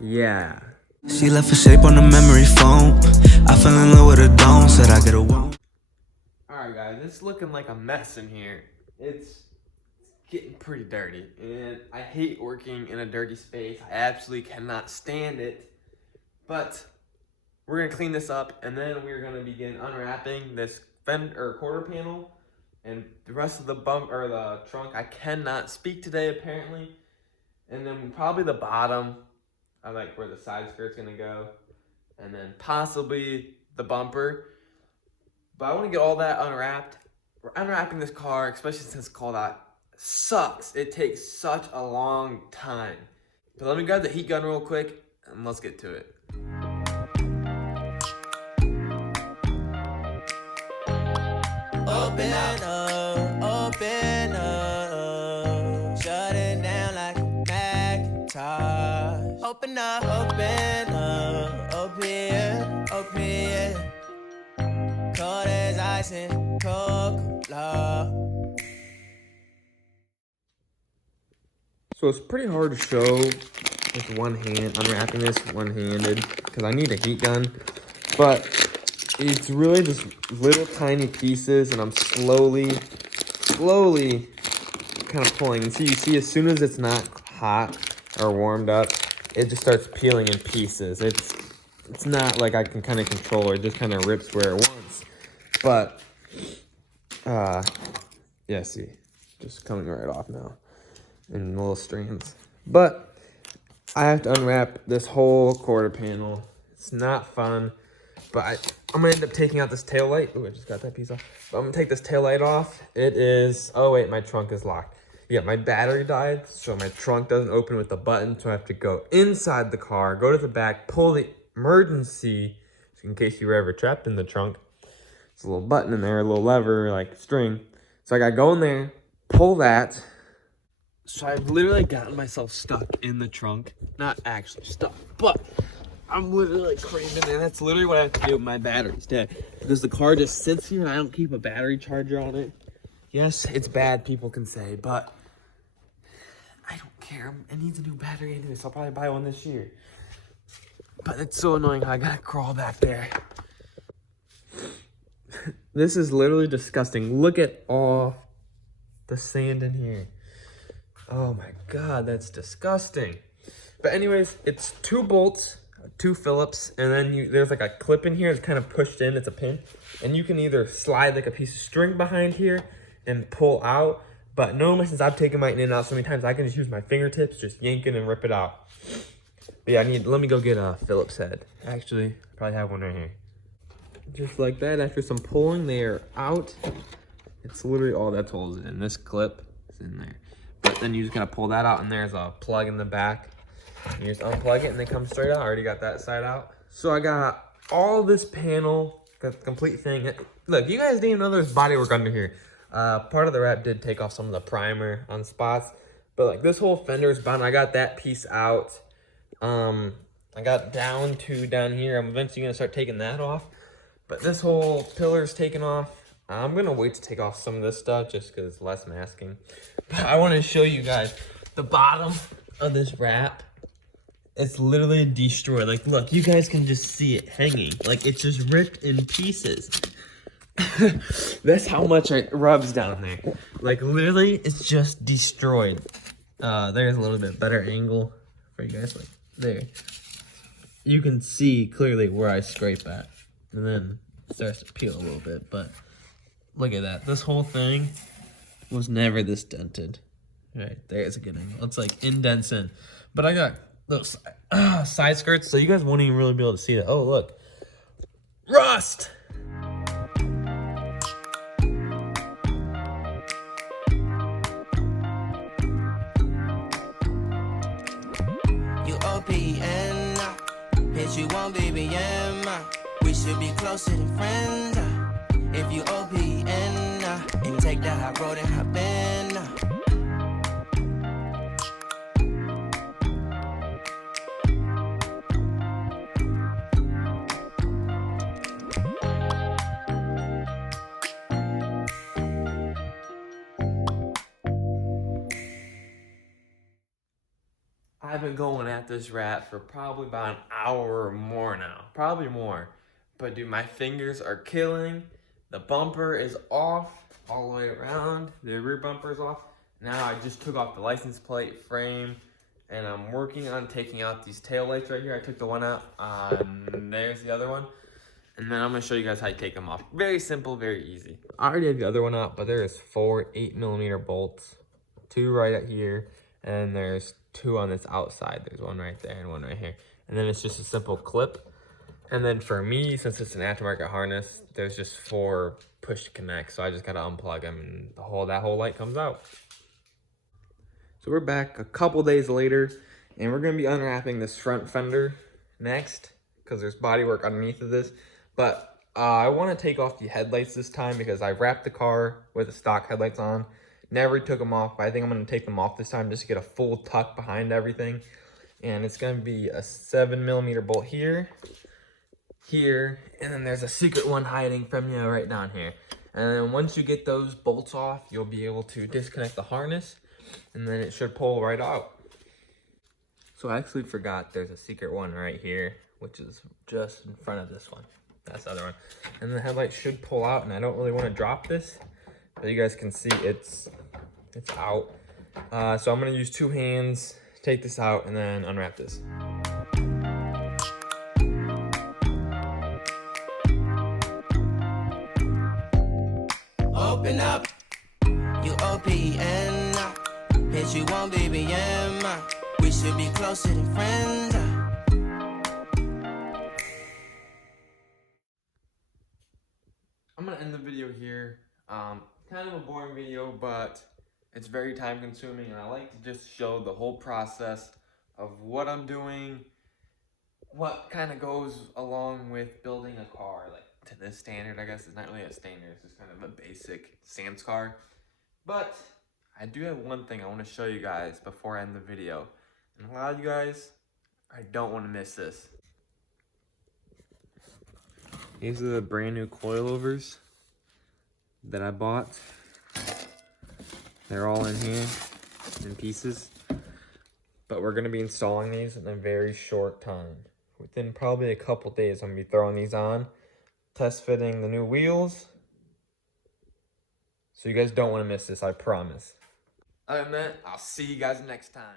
Yeah. She left a shape on the memory foam. I fell in love with a dome, said I get a womb. Alright guys, it's looking like a mess in here. It's getting pretty dirty, and I hate working in a dirty space. I absolutely cannot stand it. But we're gonna clean this up, and then we're gonna begin unwrapping this fender or quarter panel and the rest of the bump or the trunk. I cannot speak today apparently. And then probably the bottom, I like where the side skirt's gonna go, and then possibly the bumper. But I want to get all that unwrapped. We're unwrapping this car, especially since it's called out. Sucks. It takes such a long time. But let me grab the heat gun real quick, and let's get to it. Open up, shut it down like a Macintosh. Open up, open it. Cold as ice and Coca-Cola. So it's pretty hard to show with one hand, unwrapping this one-handed, because I need a heat gun. But it's really just little tiny pieces, and I'm slowly kind of pulling. And so you see, as soon as it's not hot or warmed up, it just starts peeling in pieces. It's not like I can kind of control it. It just kind of rips where it wants. But yeah, see, just coming right off now in little strands. But I have to unwrap this whole quarter panel. It's not fun, but I'm gonna end up taking out this tail light. Ooh, I just got that piece off. But I'm gonna take this tail light off. It is, oh wait, my trunk is locked. Yeah, my battery died, so my trunk doesn't open with the button, so I have to go inside the car, go to the back, pull the emergency, in case you were ever trapped in the trunk. There's a little button in there, a little lever, like string. So I gotta go in there, pull that. So I've literally gotten myself stuck in the trunk. Not actually stuck, but I'm literally like crazy, and that's literally what I have to do with my battery's dead. Because the car just sits here and I don't keep a battery charger on it. Yes, it's bad, people can say, but I don't care. It needs a new battery anyway, so I'll probably buy one this year. But it's so annoying how I gotta crawl back there. This is literally disgusting. Look at all the sand in here. Oh my God, that's disgusting. But anyways, it's 2 bolts, 2 Phillips, and then there's like a clip in here. It's kind of pushed in, it's a pin. And you can either slide like a piece of string behind here and pull out. But normally, since I've taken mine in and out so many times, I can just use my fingertips, just yank it and rip it out. But yeah, let me go get a Phillips head. Actually, I probably have one right here. Just like that, after some pulling, they are out. It's literally all that's holding in. This clip is in there. But then you just gotta pull that out, and there's a plug in the back. You just unplug it and they come straight out. I already got that side out. So I got all this panel, got the complete thing. Look, you guys didn't even know there's bodywork under here. Part of the wrap did take off some of the primer on spots, but like this whole fender is bound. I got that piece out. I got down here. I'm eventually gonna start taking that off, but this whole pillar is taken off. I'm gonna wait to take off some of this stuff just because it's less masking. But I want to show you guys the bottom of this wrap. It's literally destroyed. Like, look, you guys can just see it hanging. Like, it's just ripped in pieces. That's how much it rubs down there. Like, literally, it's just destroyed. There's a little bit better angle for you guys. Like, there. You can see clearly where I scrape at. And then it starts to peel a little bit. But look at that. This whole thing was never this dented. Right, there's a good angle. It's like indents in. But I got those side skirts, so you guys won't even really be able to see that. Oh, look. Rust! You OPN, hit you on BBM. We should be closer than friends. If you OPN, and take the high road and hop in. I've been going at this rat for probably about an hour or more now. Probably more. But dude, my fingers are killing. The bumper is off all the way around. The rear bumper is off. Now I just took off the license plate frame and I'm working on taking out these tail lights right here. I took the one out. There's the other one. And then I'm gonna show you guys how you take them off. Very simple, very easy. I already have the other one out, but there's 4 8mm bolts. 2 right at here, and there's 2 on this outside. There's one right there and one right here. And then it's just a simple clip. And then for me, since it's an aftermarket harness, there's just 4 push to connect. So I just gotta unplug them and that whole light comes out. So we're back a couple days later, and we're gonna be unwrapping this front fender next, because there's bodywork underneath of this. But I want to take off the headlights this time because I wrapped the car with the stock headlights on. Never took them off, but I think I'm going to take them off this time just to get a full tuck behind everything. And it's going to be a 7mm bolt here, here, and then there's a secret one hiding from you right down here. And then once you get those bolts off, you'll be able to disconnect the harness, and then it should pull right out. So I actually forgot there's a secret one right here, which is just in front of this one. That's the other one. And the headlight should pull out, and I don't really want to drop this, but you guys can see it's out. So I'm gonna use 2 hands, take this out, and then unwrap this. Open up, you open up. Bitch, you won't be BM. We should be closer than friends. I'm gonna end the video here. Kind of a boring video, but it's very time consuming, and I like to just show the whole process of what I'm doing, what kind of goes along with building a car, like to this standard. I guess it's not really a standard, it's just kind of a basic Sam's car. But I do have one thing I want to show you guys before I end the video, and a lot of you guys, I don't want to miss this. These are the brand new coilovers that I bought. They're all in here in pieces, but we're gonna be installing these in a very short time. Within probably a couple days, I'm gonna be throwing these on, test fitting the new wheels. So you guys don't want to miss this, I promise. Other than that, I'll see you guys next time.